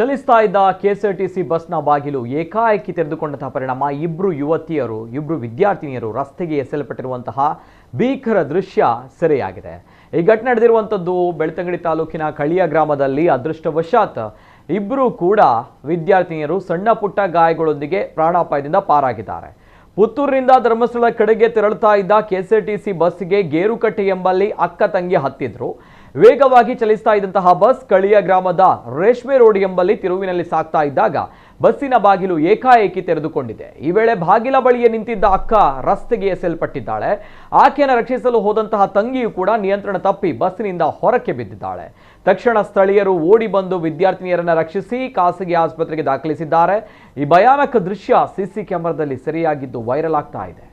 ಚಲಿಸ್ತಾ ಇದ್ದ ಕೆಎಸ್ಆರ್ಟಿಸಿ ಬಸ್ನ ಬಾಗಿಲು ಏಕಾಏಕಿ ತೆರೆದುಕೊಂಡಂತಹ ಪರಿಣಾಮ ಇಬ್ಬರು ವಿದ್ಯಾರ್ಥಿನಿಯರು ರಸ್ತೆಗೆ ಎಸೆಯಲ್ಪಟ್ಟಿರುವಂತಹ ಭೀಕರ ದೃಶ್ಯ ಸೆರೆಯಾಗಿದೆ. ಈ ಘಟನೆ ನಡೆದಿರುವಂತದ್ದು ಬೆಳ್ತಂಗಡಿ ತಾಲೂಕಿನ ಕಳಿಯ ಗ್ರಾಮದಲ್ಲಿ. ಅದೃಷ್ಟವಶಾತ್ ಇಬ್ಬರು ಕೂಡ ವಿದ್ಯಾರ್ಥಿನಿಯರು ಸಣ್ಣ ಪುಟ್ಟ ಗಾಯಗಳೊಂದಿಗೆ ಪ್ರಾಣಾಪಾಯದಿಂದ ಪಾರಾಗಿದ್ದಾರೆ. ಪುತ್ತೂರಿನಿಂದ ಧರ್ಮಸ್ಥಳ ಕಡೆಗೆ ತೆರಳುತ್ತಾ ಇದ್ದ ಕೆಎಸ್ಆರ್ಟಿಸಿ ಬಸ್ಗೆ ಗೇರುಕಟ್ಟೆ ಎಂಬಲ್ಲಿ ಅಕ್ಕ ತಂಗಿ ಹತ್ತಿದ್ರು. ವೇಗವಾಗಿ ಚಲಿಸ್ತಾ ಇದ್ದಂತಹ ಬಸ್ ಕಳಿಯ ಗ್ರಾಮದ ರೇಷ್ಮೆ ರೋಡ್ ಎಂಬಲ್ಲಿ ತಿರುವಿನಲ್ಲಿ ಸಾಗ್ತಾ ಇದ್ದಾಗ ಬಸ್ಸಿನ ಬಾಗಿಲು ಏಕಾಏಕಿ ತೆರೆದುಕೊಂಡಿದೆ. ಈ ವೇಳೆ ಬಾಗಿಲ ಬಳಿಯೇ ನಿಂತಿದ್ದ ಅಕ್ಕ ರಸ್ತೆಗೆ ಎಸೆಯಲ್ಪಟ್ಟಿದ್ದಾಳೆ. ಆಕೆಯನ್ನು ರಕ್ಷಿಸಲು ಹೋದಂತಹ ತಂಗಿಯು ಕೂಡ ನಿಯಂತ್ರಣ ತಪ್ಪಿ ಬಸ್ಸಿನಿಂದ ಹೊರಕ್ಕೆ ಬಿದ್ದಿದ್ದಾಳೆ. ತಕ್ಷಣ ಸ್ಥಳೀಯರು ಓಡಿ ಬಂದು ವಿದ್ಯಾರ್ಥಿನಿಯರನ್ನು ರಕ್ಷಿಸಿ ಖಾಸಗಿ ಆಸ್ಪತ್ರೆಗೆ ದಾಖಲಿಸಿದ್ದಾರೆ. ಈ ಭಯಾನಕ ದೃಶ್ಯ ಸಿಸಿ ಕ್ಯಾಮೆರಾದಲ್ಲಿ ಸೆರೆಯಾಗಿದ್ದು ವೈರಲ್ ಆಗ್ತಾ ಇದೆ.